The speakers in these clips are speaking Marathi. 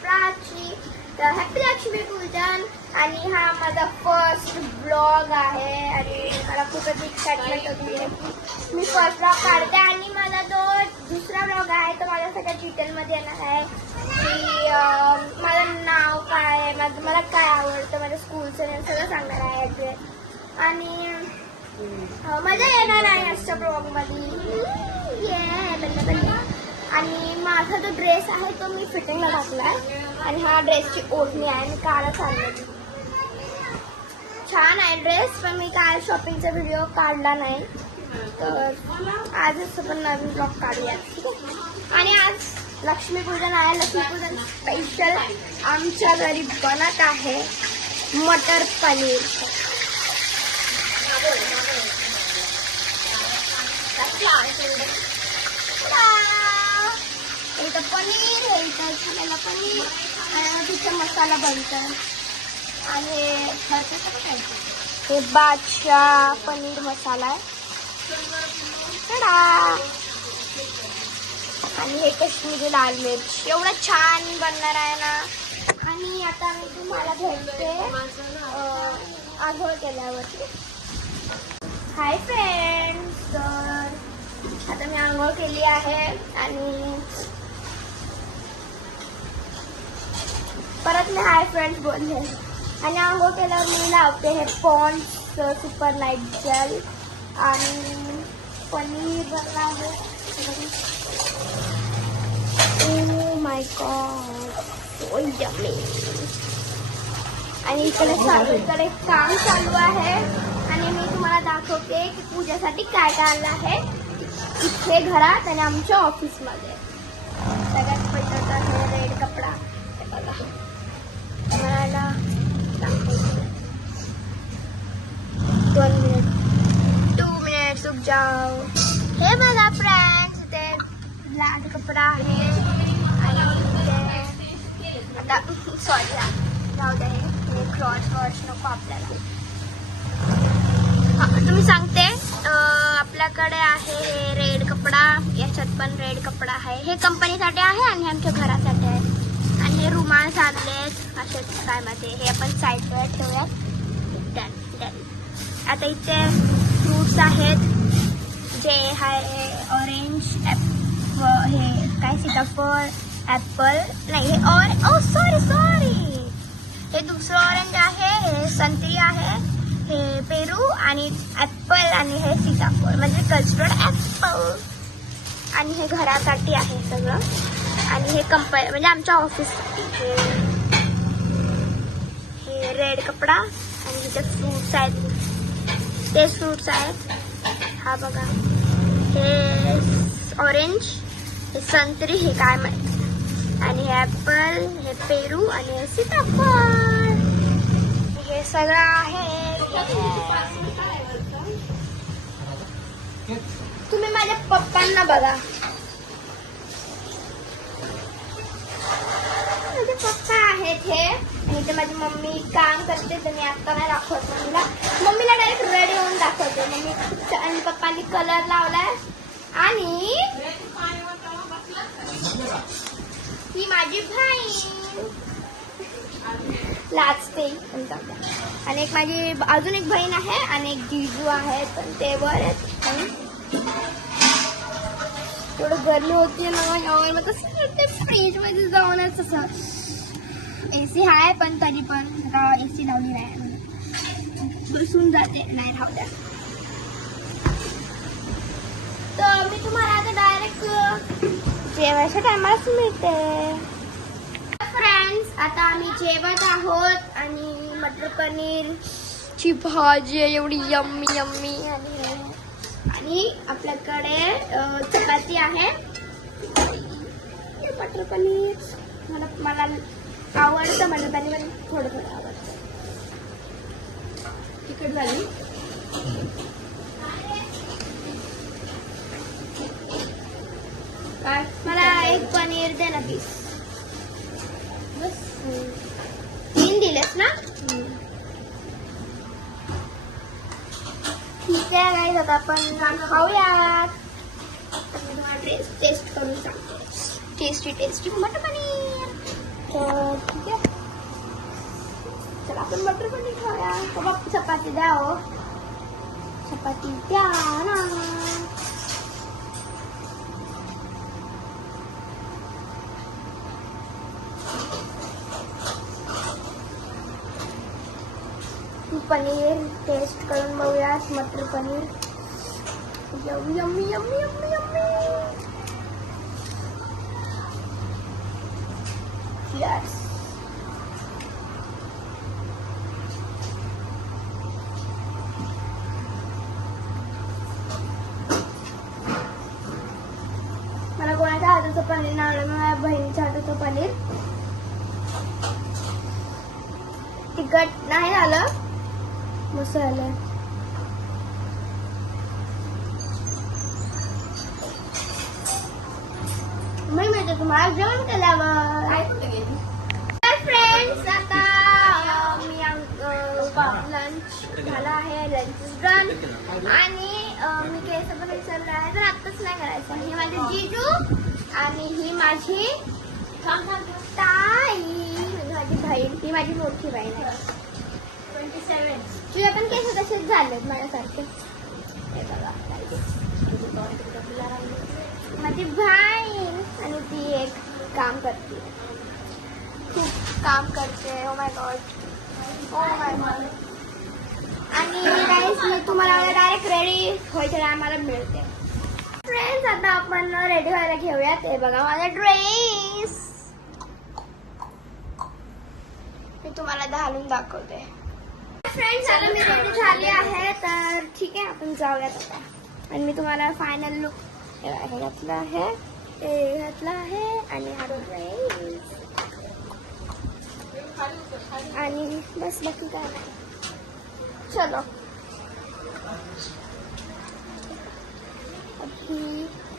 प्राची. तर हॅपी लक्ष्मीपूजन. आणि हा माझा फर्स्ट ब्लॉग आहे आणि मला खूपच एक्साइटमेंट होती की मी फर्स्ट ब्लॉग काढते. आणि माझा जो दुसरा ब्लॉग आहे तो माझ्या सगळ्या डिटेलमध्ये येणार आहे की माझं नाव काय आहे, मला काय आवडतं, माझ्या स्कूलचं हे सगळं सांगणार आहे ॲड्रेस. आणि मजा येणार आहे आजच्या ब्लॉगमध्ये. आणि माझा जो ड्रेस आहे तो मी फिटिंगला टाकला आहे आणि हा ड्रेसची ओढणी आहे. मी कालच आणली. छान आहे ड्रेस, पण मी काल शॉपिंगचा व्हिडिओ काढला नाही. तर आजच आपण नवीन ब्लॉग काढूया, ठीक आहे. आणि आज लक्ष्मीपूजन आहे. लक्ष्मीपूजन स्पेशल आमच्या घरी बनत आहे मटर पनीर. इथं पनीर आहे, इथं खायला पनीर आणि तिथं मसाला बनतो. आणि हे बादशाह पनीर मसाला आहे. आणि हे कश्मीरी लाल मिर्च. एवढं छान बनणार आहे ना. आणि आता मी तुम्हाला भेटते आंघोळ केल्यावर. हाय फ्रेंड्स, तर आता मी आंघोळ केली आहे आणि परत मी हाय फ्रेंड्स बोलले. आणि आंघोळ केल्यावर मी लावते हे पॉन्ड्स सुपर लाईट जेल. आणि पनीर बनला आहे. Oh my God, so yummy. आणि इकडे काम चालू आहे आणि मी तुम्हाला दाखवते की पूजेसाठी काय काय आणलं आहे इथे घरात आणि आमच्या ऑफिसमध्ये. सगळ्यात पहिलं आहे रेड कपडा. हे बघा, मला दाखवते. 2 मिनिट रुक जाओ. हे बघा फ्रेंड्स, इथे लाल कपडा आहे. आणि आता सॉरी जाऊ दे, हे क्रॉस नको आपल्याला. तुम्ही सांगते आपल्याकडे आहे हे रेड कपडा. याच्यात पण रेड कपडा आहे. हे कंपनीसाठी आहे आणि आमच्या घरासाठी आहे. आणि हे रुमाल आणलेत असेच काय मध्ये. हे आपण साईडवर ठेवूयात. डन. आता इथे फ्रूट्स आहेत जे आहे ऑरेंज, हे काय सीताफळ, ॲपल नाही, हे सॉरी हे दुसरं ऑरेंज आहे. हे संत्री आहे. हे पेरू आणि ॲपल आणि हे सीताफळ म्हणजे कस्टर्ड ॲपल. आणि हे घरासाठी आहे सगळं. आणि हे कंपनी म्हणजे आमच्या ऑफिससाठी. हे रेड कपडा आणि इथे फ्रूट्स आहेत. ते फ्रूट्स आहेत. हा बघा, हे ऑरेंज, हे संत्री, हे काय माहिती. आणि हे ॲपल, हे पेरू आणि हे सीताफळ. हे सगळं आहे. तुम्ही माझ्या पप्पांना बघा. माझे पप्पा आहेत हे. आणि इथे माझी मम्मी काम करते. तर मी आता नाही दाखवत मम्मीला डायरेक्ट रेडी होऊन दाखवते. मम्मी आणि पप्पांनी कलर लावलाय. आणि ही माझी बहीण लाजते. आणि एक माझी अजून एक बहीण आहे आणि एक जिजू आहे, पण ते वर आहेत. थोडं गरमी होती ना यावर, मग कसं वाटते फ्रीज मध्ये जाऊनच असं. AC आहे पण तरी पण AC लावली नाही, बसून जाते. नाही राहू द्या. तर मी तुम्हाला आता डायरेक्ट जेवायच्या टायमालाच मिळते. फ्रेंड्स, आता आम्ही जेवत आहोत. आणि मटर पनीरची भाजी एवढी यम्मी. आणि आपल्याकडे चपाती आहे. मटर पनीर मला आवडतं. मटर पनीर पण थोडं आवडतं. तिखट झाली. मला एक पनीर दे ना पीस. बस 3 दिलेस ना. ठीक आहे गाईज, आता आपण खाऊयात. टेस्ट करून सांगते. टेस्टी मटर पनीर. तर ठीक आहे, चला आपण मटर पनीर खाऊया. बाबा चपाती द्या हो, चपाती द्या ना. पनीर टेस्ट करून बघूयात. Matar paneer yummy yummy yummy yummy yummy. Cheers. मला कोणाच्या हाताचं पनीर नाही आवडलं, माझ्या बहिणीच्या हाताचं पनीर. तिखट नाही झालं, मस्त झालं. मी मिळते तुम्हाला जेवण केल्यावर. फ्रेंड्स, आता मी लंच झाला आहे, लंच इज डन. आणि मी केस पण विसरलं आहे, तर आत्ताच नाही करायचं. ही माझी जीजू आणि ही माझी ताई, म्हणजे माझी बहीण. ही माझी मोठी बहीण आहे. 27. तुझे पण केस तसेच झालेत माझ्यासारखे. हे बघा, माझी बहीण. आणि ती एक काम करते, खूप काम करते. Oh my God, oh my God. आणि गाईस, मी तुम्हाला डायरेक्ट रेडी व्हायच्या आम्हाला मिळते. फ्रेंड्स, आता आपण रेडी व्हायला घेऊयात. हे बघा माझा ड्रेस, मी तुम्हाला घालून दाखवते. फ्रेंड्स, आता मी रेडी झाली आहे, तर ठीक आहे, आपण जाऊयात आता. आणि मी तुम्हाला फायनल लुक हे घातलं आहे, हे घातलं आहे. आणि हा ड्रेस, आणि बस बाकी काय नाही. चलो,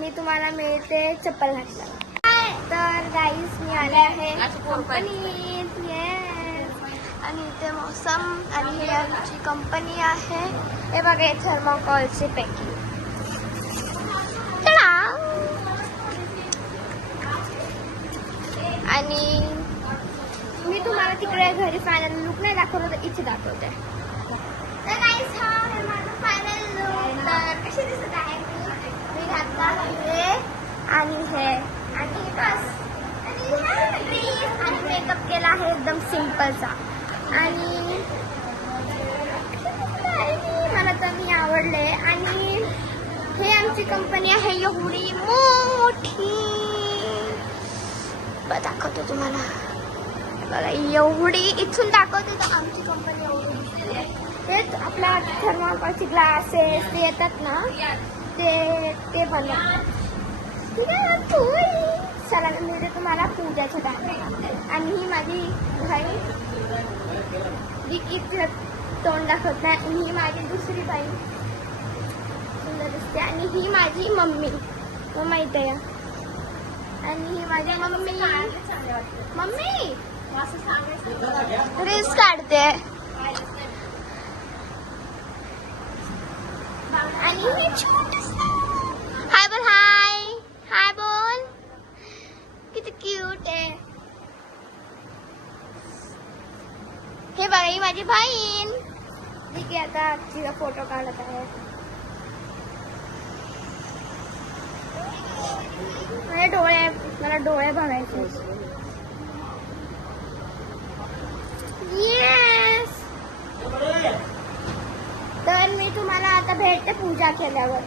मी तुम्हाला मिळते चप्पल घातलं. तर गाईस, मी आले आहे कंपनीत. येस. आणि इथे मौसम, आणि ही आमची कंपनी आहे. हे बघा, हे थर्मोकॉलची पॅकिंग. आणि मी तुम्हाला तिकडे घरी फायनल लुक नाही दाखवलं, तर इथे दाखवते. तर गाईस, हा आहे माझा फायनल लुक. तर कशी दिसत आहे मी घातला हे आणि हे, आणि बस. आणि मेकअप केला आहे एकदम सिम्पलचा. आणि मला तर मी आवडले. आणि हे आमची कंपनी आहे एवढी मोठी. दाखवतो तुम्हाला, बघा एवढी. इथून दाखवते तर आमची कंपनी एवढी. तेच आपल्या थर्मोकॉलचे ग्लासेस ते येतात ना, ते बनवतात. ठीक आहे. चला, मी ते तुम्हाला पूजाच्या टायमाला. आणि ही माझी बहीण, जी इथलं तोंड दाखवत नाही. आणि ही माझी दुसरी बहीण, सुंदर दिसते. आणि ही माझी मम्मी, माहित आहे. आणि ही माझी मम्मी. मम्मी रील्स काढते. आणि ही छोटीशी, हाय बोल, हाय हाय बोल, किती क्यूट आहे. हे बघा, ही माझी बहीण. ठीक आहे, आता तिचा फोटो काढत आहे. मला डोळे बघायचे. येस. तर मी तुम्हाला आता भेटते पूजा केल्यावर.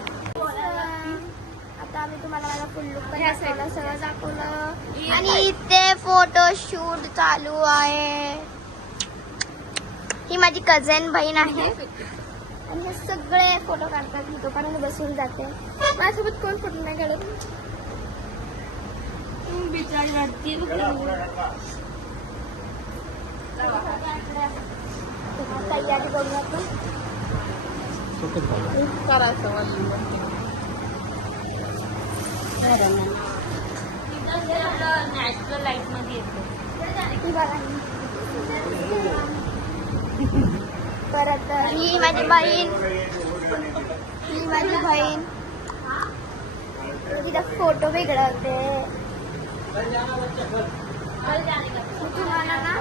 आता मी तुम्हाला माझा फुल लुक पण दाखवलं, सगळं दाखवलं. आणि इथे फोटोशूट चालू आहे. ही माझी कझन बहीण आहे. आणि हे सगळे फोटो काढतात. मी दुकानात बसून जाते. माझ्यासोबत कोण फोटो नाही काढत. बिचारी वाटते. तयारी बघूया तू करायचं. नॅचरल लाईट मध्ये येतो. परत ही माझी बहीण, ही माझी बहीण. तिचा फोटो वेगळा होते. आला ना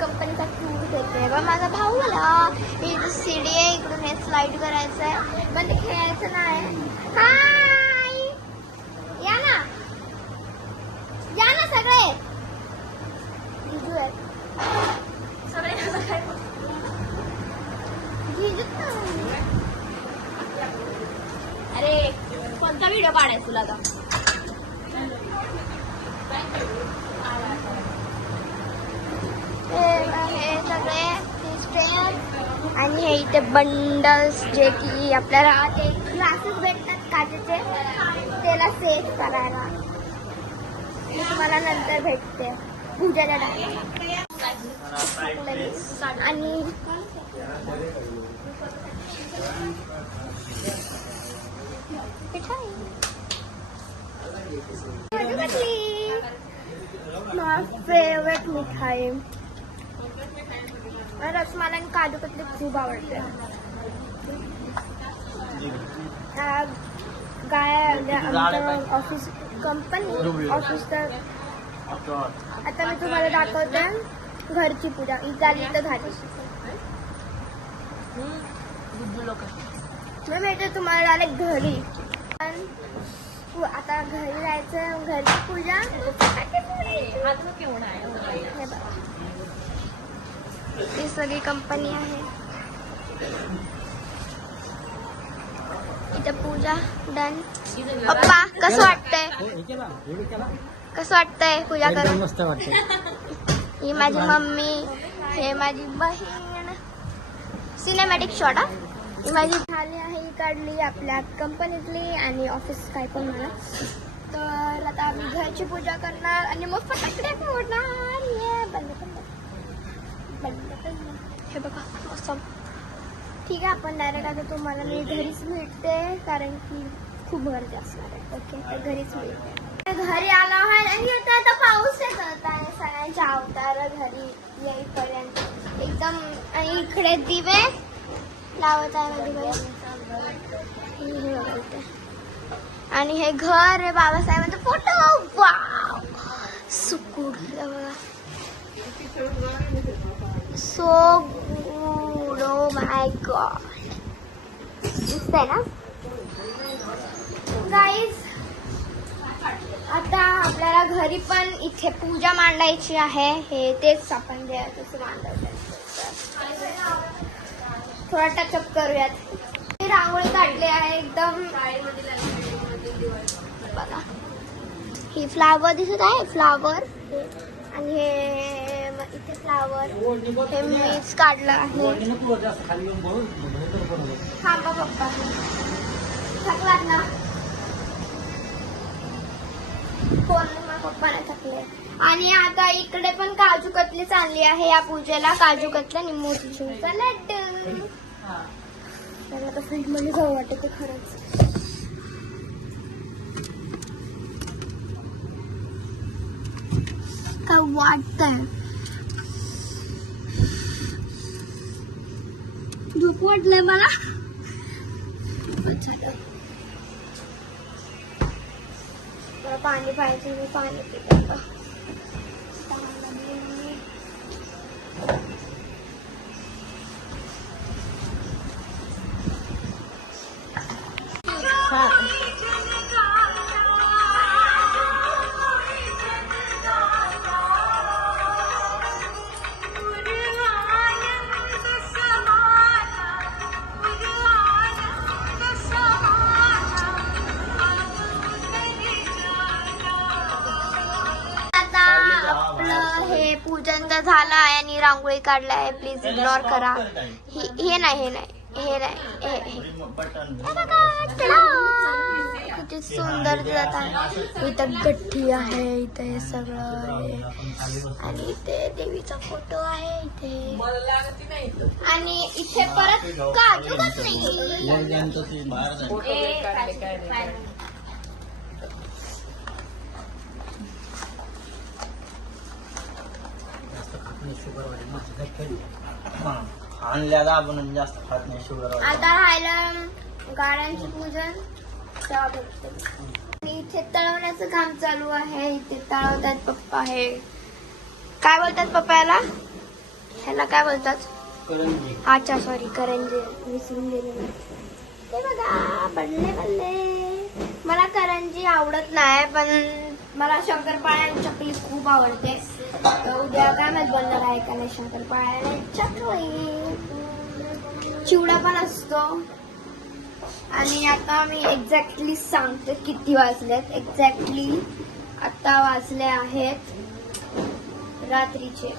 कंपनीचा टूर देते बा माझा भाऊ आला. ही सीडी आहे, इकडून हे स्लाइड करायचं आहे पण ते खेळायचं नाही. हाय या ना सगळे जिजू आहेत सगळे. अरे कोणता व्हिडिओ काढायचा तुला आता? हे सगळे आणि हे इथे बंडल्स जे की आपल्याला ते ग्लासेस भेटतात काचेचे, त्याला सेट करायला. मी तुम्हाला नंतर भेटते पूजाच्या टाइमला. आणि माय फेवरेट मिठाई रसमलाई आणि काजू कतली खूप आवडते. आमचं ऑफिस कंपनी ऑफिस तर आता मी तुम्हाला दाखवते घरची पूजा. ही चालली तर झाली. मी भेटते तुम्हाला डायरेक्ट घरी. आता घरी जायचं, घरची पूजा. ही सगळी कंपनी आहे. इथे पूजा डन. पप्पा कसं वाटतंय? कसं वाटतंय पूजा करून? मस्त वाटतंय. ही माझी मम्मी, हे माझी बहीण. Cinematic shot. ही माझी झाली आहे, ही काढली आपल्या कंपनीतली आणि ऑफिस काय पण म्हणा. तर आता आम्ही घरची पूजा करणार आणि मग फटाकडे फोडणार. ये बंद हे बघा असं. ठीक आहे, आपण डायरेक्ट आता तुम्हाला मी घरीच भेटते कारण की खूप गर्दी असणार आहे. ओके, तर घरीच भेटते. घरी आलो आहे आणि आता पाऊस येत आहे. सगळ्यांच्या अवतार घरी येईपर्यंत एकदम. आणि इकडे दिवे लावत आहे माझी बहीण. आणि हे घर आहे बाबासाहेबांचा फोटो. वाव सुकूड बघा. So good. Oh my God. दिसतंय ना गाईज? आता आपल्याला घरी पण इथे पूजा मांडायची आहे. हे तेच आपण जे तसं मांडवलं. थोडा टचअप करूयात. रांगोळी काढली आहे एकदम. बघा ही फ्लावर दिसत आहे, फ्लावर. आणि हे इथे फ्लावर हे मीच काढलं आहे. थांबा पप्पा, थकलात ना? कोण पप्पाने थकले. आणि आता इकडे पण काजू कतली चालली आहे या पूजेला. काजू कतली आणि मोतीचूरचा लड्डू. त्याला तर फ्रीज मध्ये जाऊ वाटत खरंच. काय वाटतंय? झोप वाटलंय मला. पाणी पाहिजे, मी पाणी पिते. पूजन तर झालं आहे आणि रांगोळी काढली आहे. प्लीज इग्नोर करा. हे नाही किती सुंदर दिसत आहे. इथं गठ्ठी आहे, इथे हे सगळं आहे. आणि इथे देवीचा फोटो आहे इथे. आणि इथे परत काजू कतली. आणल्याला आपण जास्त खात नाही शुगर. आता राहिलं गाड्यांचे पूजन. तेव्हा भेटते. आणि इथे तळवण्याचं काम चालू आहे. इथे तळवतात पप्पा. हे काय बोलतात पप्पा याला? ह्याला काय बोलतात? अच्छा सॉरी, करंजी. विसरून गेले. ते बघा बल्ले बल्ले. मला करंजी आवडत नाही, पण मला शंकरपाळ्या आणि चकली खूप आवडते. उद्या काय माहित बनणार आहे का नाही शंकरपाळ्या आणि चकली. चिवडा पण असतो. आणि आता मी एक्झॅक्टली सांगते किती वाजलेत. एक्झॅक्टली आता वाजले आहेत रात्रीचे.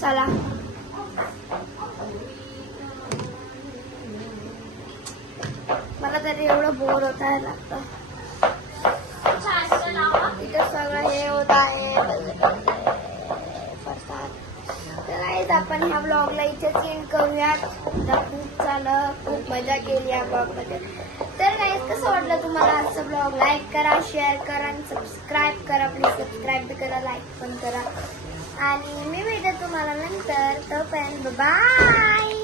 चला मला तरी एवढं बोर होत आहे आता. इथं सगळं हे होत आहे. तर गाईज आपण ह्या ब्लॉगला इथेच एंड करूयात. खूप झालं, खूप मजा केली या ब्लॉग मध्ये. तर गाईज कसं वाटलं तुम्हाला आजचं ब्लॉग? लाईक करा, शेअर करा आणि सबस्क्राईब करा. प्लीज सबस्क्राईब बी करा, लाईक पण करा. आणि मी भेटेन तुम्हाला नंतर. तोपर्यंत बाय.